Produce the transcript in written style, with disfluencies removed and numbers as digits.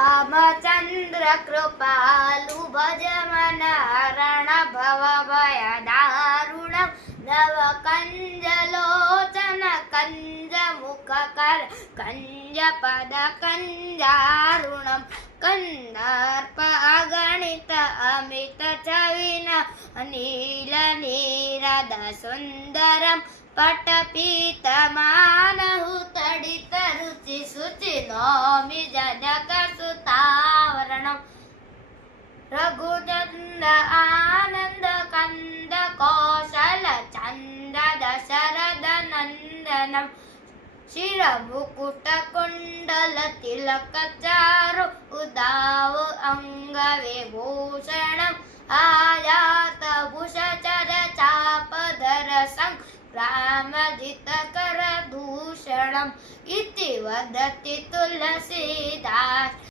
रामचन्द्र कृपालु भजमनहरण भवभयदारुणं नवकञ्जलोचन कञ्जमुखकर कञ्जपदकञ्जारुणं कन्दार्प अगणित अमित चविन नीलनीरद सुन्दरं पटपीतमानहु तडित रुचि शुचि नौमि जनकसुतावरणं रघुनन्द आनन्द कंद कौशल चंद दशरथ नंदनं शिरमुकुट कुण्डल तिलक चारु उदाव अंगविभूषणम् आयात भूषचर चापधर संक्रामजित करदूषणम् इति वदति तुलसीदास।